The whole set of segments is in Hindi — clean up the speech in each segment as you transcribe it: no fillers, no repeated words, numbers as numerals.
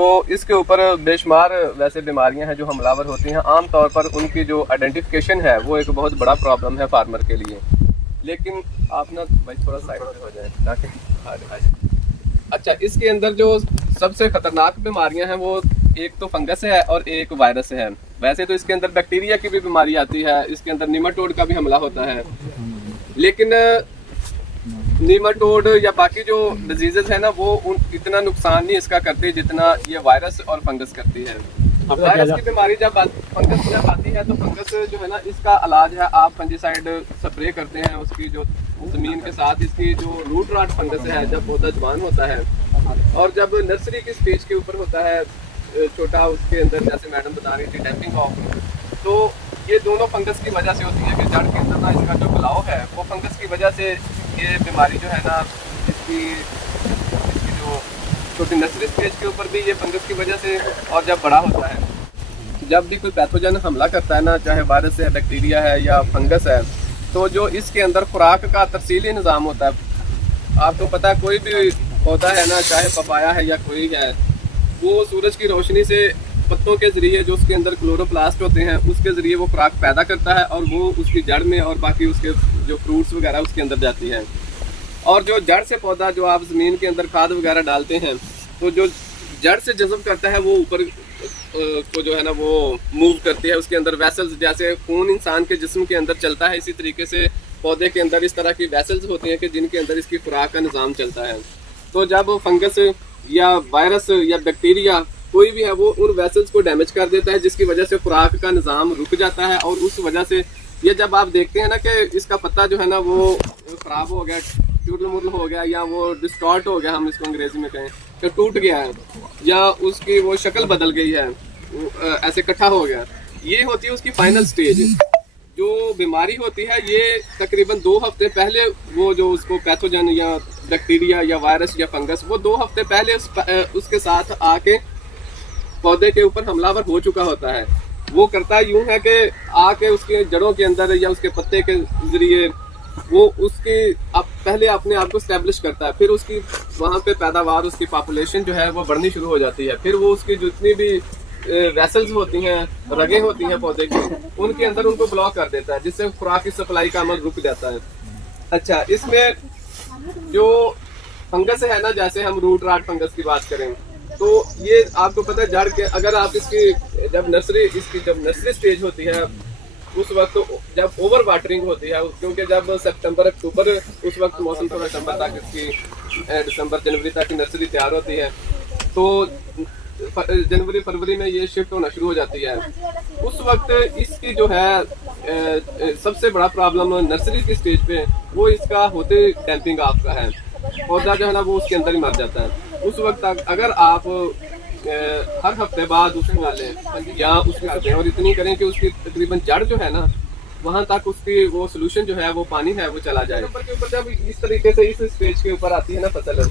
तो इसके ऊपर बेशुमार वैसे बीमारियां हैं जो हमलावर होती हैं। आम तौर पर उनकी जो आइडेंटिफिकेशन है वो एक बहुत बड़ा प्रॉब्लम है फार्मर के लिए। लेकिन आप ना भाई थोड़ा साइड पे हो जाए ताकि अच्छा, इसके अंदर जो सबसे खतरनाक बीमारियां हैं वो एक तो फंगस है और एक वायरस है। वैसे तो इसके अंदर बैक्टीरिया की भी बीमारी आती है, इसके अंदर निमाटोड का भी हमला होता है, लेकिन निमाटोड या बाकी जो डिजीजेस है ना वो इतना नुकसान नहीं इसका करती जितना ये वायरस और फंगस करती है। वायरस की बीमारी फंगस जब आती है तो फंगस जो है ना इसका इलाज है आप फंजीसाइड स्प्रे करते हैं उसकी जो जमीन के साथ। इसकी जो रूट रॉट फंगस है जब पौधा जवान होता है और जब नर्सरी की स्टेज के ऊपर होता है छोटा, उसके अंदर जैसे मैडम बता रही थी डैम्पिंग ऑफ, तो ये दोनों फंगस की वजह से होती है कि जड़ के अंदर ना इसका जो बलाव है वो फंगस की वजह से ये बीमारी जो है ना इसकी जो छोटी नर्सरी स्टेज के ऊपर भी ये फंगस की वजह से, और जब बड़ा होता है जब भी कोई पैथोजन हमला करता है ना, चाहे वायरस है, बैक्टीरिया है या फंगस है, तो जो इसके अंदर खुराक का तरसीली निज़ाम होता है। आपको पता है कोई भी पौधा है ना, चाहे पपाया है या कोई है, वो सूरज की रोशनी से पत्तों के ज़रिए जो उसके अंदर क्लोरोप्लास्ट होते हैं उसके ज़रिए वो खुराक पैदा करता है और वो उसकी जड़ में और बाकी उसके जो फ्रूट्स वगैरह उसके अंदर जाती है। और जो जड़ से पौधा जो आप ज़मीन के अंदर खाद वगैरह डालते हैं तो जो जड़ से जज़ब करता है वो ऊपर को जो है ना वो मूव करती है। उसके अंदर वेसल्स, जैसे खून इंसान के जिस्म के अंदर चलता है, इसी तरीके से पौधे के अंदर इस तरह की वेसल्स होती हैं कि जिनके अंदर इसकी खुराक का निज़ाम चलता है। तो जब फंगस या वायरस या बैक्टीरिया कोई भी है वो उन वेसल्स को डैमेज कर देता है, जिसकी वजह से खुराक का निज़ाम रुक जाता है। और उस वजह से ये जब आप देखते हैं ना कि इसका पत्ता जो है ना वो ख़राब हो गया, टूटल मुटल हो गया, या वो डिस्टॉर्ट हो गया, हम इसको अंग्रेजी में कहें कि टूट गया है, या उसकी वो शक्ल बदल गई है, ऐसे इकट्ठा हो गया, ये होती है उसकी फाइनल स्टेज। जो बीमारी होती है ये तकरीबन 2 हफ्ते पहले वो जो उसको पैथोजन या बैक्टीरिया या वायरस या फंगस वो 2 हफ्ते पहले उसके साथ आके पौधे के ऊपर हमलावर हो चुका होता है। वो करता यूं है कि आके उसके जड़ों के अंदर या उसके पत्ते के जरिए वो उसके पहले अपने आप को स्टैब्लिश करता है, फिर उसकी वहाँ पे पैदावार, उसकी पॉपुलेशन जो है वो बढ़नी शुरू हो जाती है। फिर वो उसकी जितनी भी वेसल्स होती हैं, रगें होती हैं पौधे की, उनके अंदर उनको ब्लॉक कर देता है, जिससे खुराक की सप्लाई का अमल रुक जाता है। अच्छा, इसमें जो फंगस है ना, जैसे हम रूट रॉट फंगस की बात करें तो ये आपको पता है जड़ के, अगर आप इसकी जब नर्सरी स्टेज होती है उस वक्त तो जब ओवर वाटरिंग होती है, क्योंकि जब सितंबर अक्टूबर उस वक्त मौसम थोड़ा दिसंबर तक इसकी दिसंबर जनवरी तक की नर्सरी तैयार होती है, तो जनवरी फरवरी में ये शिफ्ट होना शुरू हो जाती है। उस वक्त इसकी जो है सबसे बड़ा प्रॉब्लम नर्सरी की स्टेज पे वो इसका होते डैम्पिंग ऑफ का है, पौधा जो है ना वो उसके अंदर ही मर जाता है। उस वक्त अगर आप हर हफ्ते बाद उसको डालें या उसकी सतह और इतनी करें कि उसकी तकरीबन जड़ जो है ना वहां तक उसकी वो सोल्यूशन जो है वो पानी है वो चला जाए। ऊपर के ऊपर जब इस तरीके से इस स्टेज के ऊपर आती है ना फसल,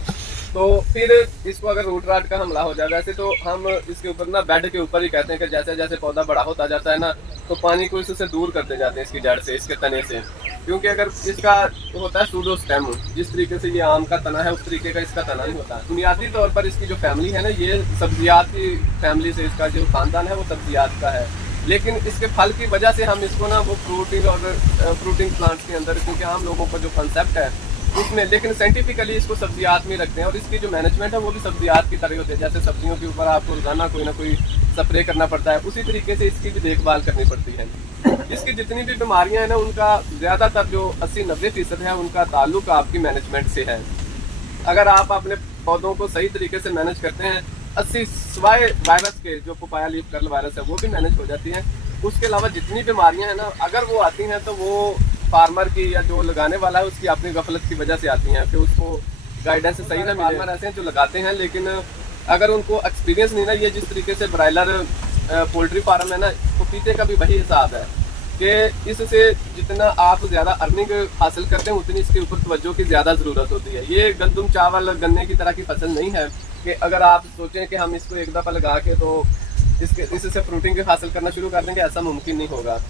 तो फिर इसको अगर रूट रॉट का हमला हो जाए, वैसे तो हम इसके ऊपर ना बेड के ऊपर ही कहते हैं कि जैसे जैसे पौधा बड़ा होता जाता है ना तो पानी को इससे दूर करते जाते हैं इसकी जड़ से, इसके तने से, क्योंकि अगर इसका होता है सूडो स्टेम, जिस तरीके से ये आम का तना है उस तरीके का इसका तना नहीं होता। बुनियादी तौर पर इसकी जो फैमिली है ना ये सब्जियात की फैमिली से, इसका जो खानदान है वो सब्जियात का है, लेकिन इसके फल की वजह से हम इसको ना वो फ्रूटिंग प्लांट्स के अंदर, क्योंकि आम लोगों का जो कंसेप्ट है उसमें, लेकिन साइंटिफिकली इसको सब्जियात में रखते हैं और इसकी जो मैनेजमेंट है वो भी सब्जियात की तरह होती है। जैसे सब्जियों के ऊपर आपको रोजाना कोई ना कोई स्प्रे करना पड़ता है, उसी तरीके से इसकी भी देखभाल करनी पड़ती है। इसकी जितनी भी बीमारियां हैं ना उनका ज़्यादातर जो 80-90% है उनका ताल्लुक आपकी मैनेजमेंट से है। अगर आप अपने पौधों को सही तरीके से मैनेज करते हैं, 80 सिवाय वायरस के, जो पपाया लीफ कर्ल वायरस है वो भी मैनेज हो जाती है। उसके अलावा जितनी बीमारियां हैं ना अगर वो आती हैं तो वो फार्मर की या जो लगाने वाला है उसकी अपनी गफलत की वजह से आती हैं कि उसको गाइडेंस सही ना मिले। फार्मर ऐसे हैं जो लगाते हैं लेकिन अगर उनको एक्सपीरियंस नहीं ना, ये जिस तरीके से ब्रायलर पोल्ट्री फार्म है ना तो पीछे का भी वही हिसाब है कि इससे जितना आप ज़्यादा अर्निंग हासिल करते हैं उतनी इसके ऊपर तवज्जो की ज़्यादा ज़रूरत होती है। ये गंदम चावल गन्ने की तरह की फसल नहीं है कि अगर आप सोचें कि हम इसको एक दफ़ा लगा के तो इससे फ्रूटिंग हासिल करना शुरू कर देंगे, ऐसा मुमकिन नहीं होगा।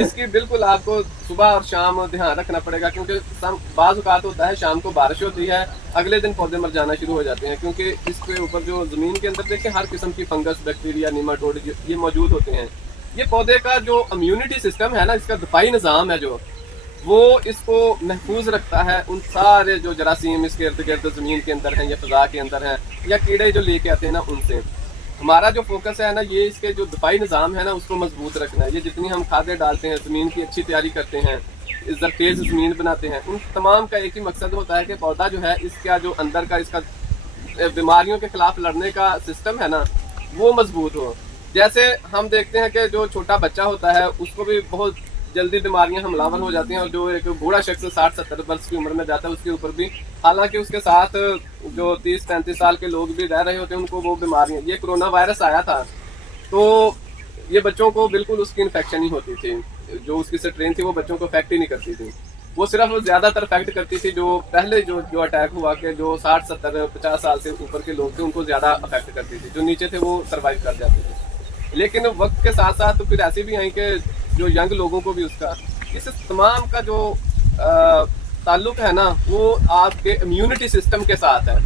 इसकी बिल्कुल आपको सुबह और शाम ध्यान रखना पड़ेगा, क्योंकि बाज़ औक़ात होता है शाम को बारिश होती है, अगले दिन पौधे मर जाना शुरू हो जाते हैं, क्योंकि इसके ऊपर जो ज़मीन के अंदर देखिए हर किस्म की फंगस, बैक्टीरिया, निमाटोड ये मौजूद होते हैं। ये पौधे का जो इम्यूनिटी सिस्टम है ना, इसका दफाई निज़ाम है जो, वो इसको महफूज रखता है उन सारे जो जरासीम इसके इर्द गिर्द ज़मीन के अंदर हैं या फ़ज़ा के अंदर हैं या कीड़े जो लेके आते हैं ना उनसे। हमारा जो फोकस है ना, ये इसके जो दफाई निज़ाम है ना उसको मजबूत रखना है। ये जितनी हम खादें डालते हैं, ज़मीन की अच्छी तैयारी करते हैं, ज़रखेज़ ज़मीन बनाते हैं, उन तमाम का एक ही मकसद होता है कि पौधा जो है इसका जो अंदर का इसका बीमारियों के खिलाफ लड़ने का सिस्टम है ना वो मजबूत हो। जैसे हम देखते हैं कि जो छोटा बच्चा होता है उसको भी बहुत जल्दी बीमारियां हमलावर हो जाती हैं, और जो एक बूढ़ा शख्स 60-70 वर्ष की उम्र में जाता है उसके ऊपर भी, हालांकि उसके साथ जो 30-35 साल के लोग भी रह रहे होते हैं उनको वो बीमारियां, ये कोरोना वायरस आया था तो ये बच्चों को बिल्कुल उसकी इन्फेक्शन ही होती थी, जो उसकी स्ट्रेन थी वो बच्चों को अफेक्ट ही नहीं करती थी। वो सिर्फ ज़्यादातर अफेक्ट करती थी जो पहले जो अटैक हुआ कि जो 60-70-50 साल से ऊपर के लोग थे उनको ज़्यादा अफेक्ट करती थी, जो नीचे थे वो सर्वाइव कर जाते थे। लेकिन वक्त के साथ साथ तो फिर ऐसी भी आई कि जो यंग लोगों को भी उसका, इस तमाम का जो ताल्लुक है ना वो आपके इम्यूनिटी सिस्टम के साथ है।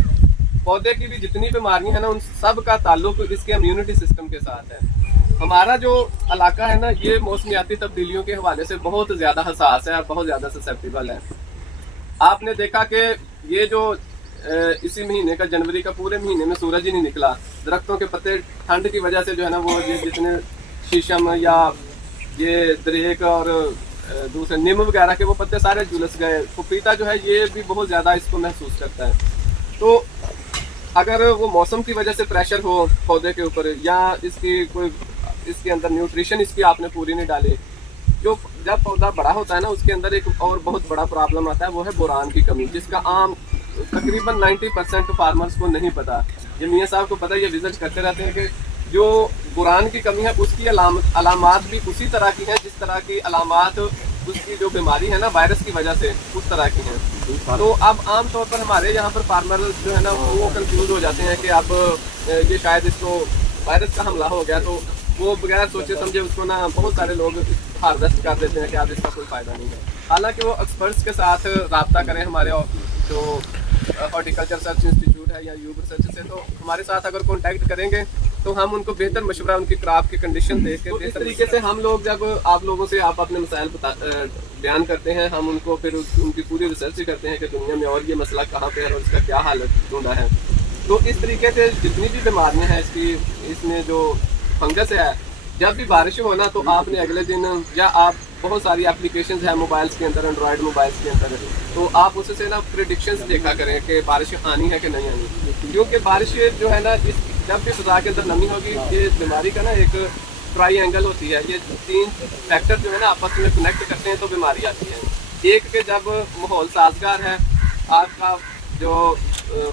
पौधे की भी जितनी बीमारियां हैं ना उन सब का ताल्लुक इसके इम्यूनिटी सिस्टम के साथ है। हमारा जो इलाका है ना ये मौसमियाती तब्दीलियों के हवाले से बहुत ज़्यादा हसास है और बहुत ज़्यादा ससेप्टिबल है। आपने देखा कि ये जो इसी महीने का जनवरी का पूरे महीने में सूरज ही नहीं निकला, दरख्तों के पत्ते ठंड की वजह से जो है ना वो ये जितने शीशम या ये दरेक और दूसरे नीम वगैरह के वो पत्ते सारे झुलस गए। पपीता जो है ये भी बहुत ज़्यादा इसको महसूस करता है। तो अगर वो मौसम की वजह से प्रेशर हो पौधे के ऊपर या इसकी कोई इसके अंदर न्यूट्रिशन इसकी आपने पूरी नहीं डाली, जो जब पौधा बड़ा होता है ना उसके अंदर एक और बहुत बड़ा प्रॉब्लम आता है, वो है बोरान की कमी, जिसका आम तकरीबन 90% फार्मर्स को नहीं पता। ये मियाँ साहब को पता है, ये विजिट करते रहते हैं कि जो बोरान की कमी है उसकी अलामात भी उसी तरह की हैं जिस तरह की अलामात उसकी जो बीमारी है ना वायरस की वजह से उस तरह की हैं। तो अब आम तौर पर हमारे यहाँ पर फार्मर जो है ना वो कंफ्यूज हो जाते हैं कि अब ये शायद इसको वायरस का हमला हो गया, तो वो बगैर सोचे समझे उसको ना बहुत सारे लोग हार्वेस्ट कर देते हैं कि अब इसका कोई फ़ायदा नहीं है। हालांकि वो एक्सपर्ट्स के साथ रब्ता करें, हमारे जो हॉर्टिकल्चर सर्च इंस्टीट्यूट है या यूब रिसर्च से, तो हमारे साथ अगर कॉन्टैक्ट करेंगे तो हम उनको बेहतर मशवरा उनकी क्रॉप की कंडीशन देख के इस तरीके से हम लोग जब आप लोगों से आप अपने मसाइल बयान करते हैं, हम उनको फिर उनकी पूरी रिसर्च करते हैं कि दुनिया में और ये मसला कहाँ पे है और इसका क्या हालत ढूंढा है। तो इस तरीके से जितनी भी बीमारियाँ हैं इसमें जो फंगस है, जब भी बारिश हो ना तो आपने अगले दिन या आप बहुत सारी एप्लीकेशंस हैं मोबाइल्स के अंदर, एंड्रॉयड मोबाइल्स के अंदर, तो आप उससे ना प्रेडिक्शंस देखा करें कि बारिश आनी है कि नहीं आनी, क्योंकि बारिश जो है ना जब भी फिजा के अंदर नमी होगी ये बीमारी का ना एक ट्राईएंगल होती है, ये 3 फैक्टर जो है ना आपस में कनेक्ट करते हैं तो बीमारी आती है। एक के जब माहौल साजगार है, आपका जो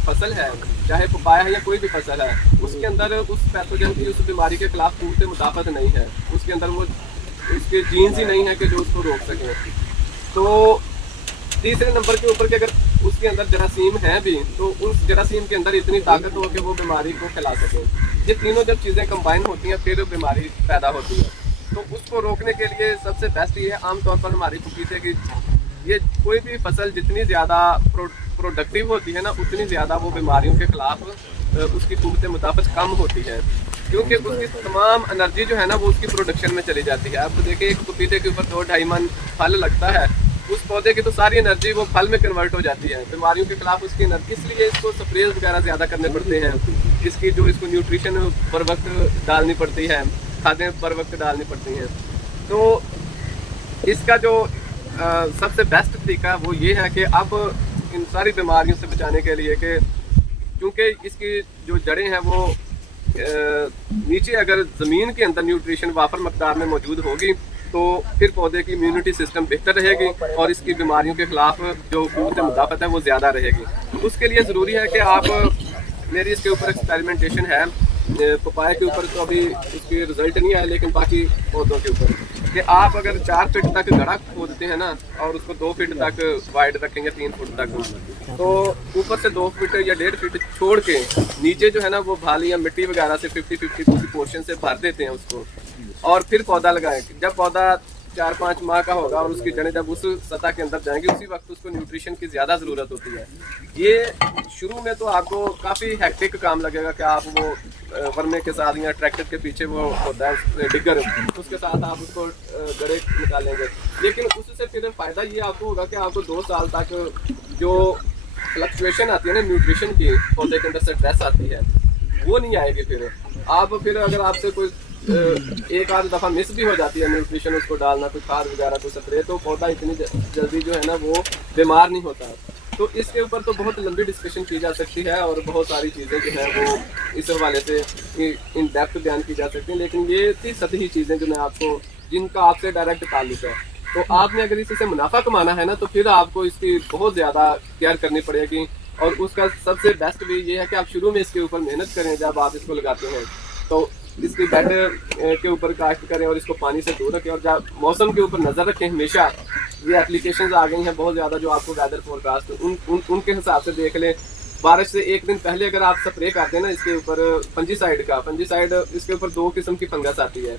फसल है चाहे पपाया है या कोई भी फसल है उसके अंदर उस पैथोजन की उस बीमारी के खिलाफ पूरी मुदाफत नहीं है, उसके अंदर वो उसके जीन्स ही नहीं है कि जो उसको रोक सकें। तो तीसरे नंबर के ऊपर के अगर उसके अंदर जरासीम है भी तो उस जरासीम के अंदर इतनी ताकत हो कि वो बीमारी को फैला सके। ये तीनों जब चीज़ें कंबाइन होती हैं फिर बीमारी पैदा होती है। तो उसको रोकने के लिए सबसे बेस्ट ये है, आमतौर पर हमारी पपीते की ये कोई भी फसल जितनी ज़्यादा प्रोडक्टिव होती है ना उतनी ज़्यादा वो बीमारियों के खिलाफ उसकी क़ुव्वत मुदाफ़त कम होती है, क्योंकि उसकी तमाम एनर्जी जो है ना वो उसकी प्रोडक्शन में चली जाती है। आप देखिए एक पपीते के ऊपर 2-2.5 मन फल लगता है, उस पौधे की तो सारी एनर्जी वो फल में कन्वर्ट हो जाती है बीमारियों के खिलाफ उसकी एनर्जी, इसलिए इसको स्प्रे वगैरह ज़्यादा करने पड़ते हैं, इसको न्यूट्रिशन बर वक्त डालनी पड़ती है, खादें बर वक्त डालनी पड़ती हैं। तो इसका जो सबसे बेस्ट तरीका वो ये है कि अब इन सारी बीमारियों से बचाने के लिए कि क्योंकि इसकी जो जड़ें हैं वो नीचे अगर ज़मीन के अंदर न्यूट्रिशन वाफर मकदार में मौजूद होगी तो फिर पौधे की इम्यूनिटी सिस्टम बेहतर रहेगी और इसकी बीमारियों के खिलाफ जो क़ुव्वत मुदाफ़त है वो ज़्यादा रहेगी। तो उसके लिए ज़रूरी है कि आप मेरी इसके ऊपर एक्सपेरिमेंटेशन है, पपाया के ऊपर तो अभी उसके रिजल्ट नहीं आया, लेकिन बाकी पौधों के ऊपर कि आप अगर 4 फीट तक गड़ा खोदते हैं ना और उसको 2 फीट तक वाइड रखेंगे 3 फुट तक, तो ऊपर से 2 फीट या 1.5 फीट छोड़ के नीचे जो है ना वो भाली या मिट्टी वगैरह से 50-50 पोर्शन से भर देते हैं उसको और फिर पौधा लगाएं। जब पौधा 4-5 माह का होगा और उसकी जड़ें जब उस सतह के अंदर जाएंगी उसी वक्त उसको न्यूट्रिशन की ज़्यादा ज़रूरत होती है। ये शुरू में तो आपको काफ़ी हेक्टिक काम लगेगा कि आप वो वर्मे के साथ या ट्रैक्टर के पीछे वो होता है डिगर, उसके साथ आप उसको गड़े निकालेंगे, लेकिन उससे फिर फ़ायदा ये आपको होगा कि आपको 2 साल तक जो फ्लक्चुएशन आती है ना न्यूट्रिशन की, पौधे के अंदर से स्ट्रेस आती है, वो नहीं आएगी। फिर अगर आपसे कोई एक आध दफ़ा मिस भी हो जाती है न्यूट्रिशन उसको डालना, कोई खाद वगैरह कोई स्प्रे, तो पौधा इतनी जल्दी जो है ना वो बीमार नहीं होता। तो इसके ऊपर तो बहुत लंबी डिस्कशन की जा सकती है और बहुत सारी चीज़ें जो है वो इस हवाले से इन डेप्थ बयान की जा सकती हैं, लेकिन ये थी सतही चीज़ें जो मैं आपको, जिनका आपसे डायरेक्ट ताल्लुक है। तो आपने अगर इससे मुनाफा कमाना है ना तो फिर आपको इसकी बहुत ज़्यादा केयर करनी पड़ेगी, और उसका सबसे बेस्ट वे ये है कि आप शुरू में इसके ऊपर मेहनत करें। जब आप इसको लगाते हैं तो इसकी बेड के ऊपर काश्त करें और इसको पानी से दूर रखें, और जब मौसम के ऊपर नज़र रखें हमेशा। ये एप्लीकेशंस आ गई हैं बहुत ज़्यादा जो आपको वेदर फोरकास्ट उनके हिसाब से देख लें। बारिश से एक दिन पहले अगर आप स्प्रे करते हैं ना इसके ऊपर फंजीसाइड, इसके ऊपर 2 किस्म की फंगस आती है,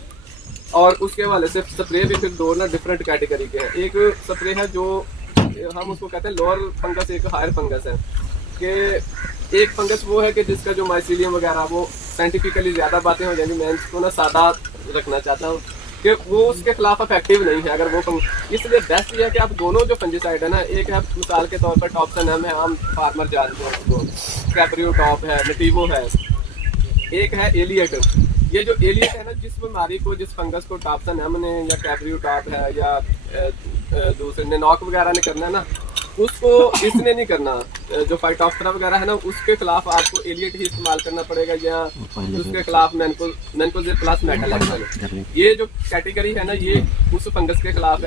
और उसके हवाले से स्प्रे भी फिर 2 ना डिफरेंट कैटेगरी के हैं। एक स्प्रे है जो हम उसको कहते हैं लोअर फंगस, एक हायर फंगस है। कि एक फंगस वो है कि जिसका जो माइसीलियम वगैरह, वो साइंटिफिकली ज़्यादा बातें हो जाएंगी, मैं इसको ना सादा रखना चाहता हूँ कि वो उसके खिलाफ इफेक्टिव नहीं है अगर वो इसलिए बेस्ट ये है कि आप दोनों जो फंजीसाइड है ना, एक है मिसाल के तौर पर टॉप्सन है, आम फार्मर जानते हैं उसको, कैप्रियो टॉप है, नटीवो है, एक है एलियट। ये जो एलियट है ना, जिस बीमारी को, जिस फंगस को टॉप्सन एम ने या कैप्रियो टॉप है या दूसरे ने नॉक वगैरह ने करना है ना, उसको इसने नहीं करना। जो फाइटोप्थेरा वगैरह है ना, उसके खिलाफ आपको एलियट ही इस्तेमाल करना पड़ेगा, या उसके खिलाफ मैनकोजेब प्लस मेटल एक्सल। ये जो कैटेगरी है ना, ये उस फंगस के खिलाफ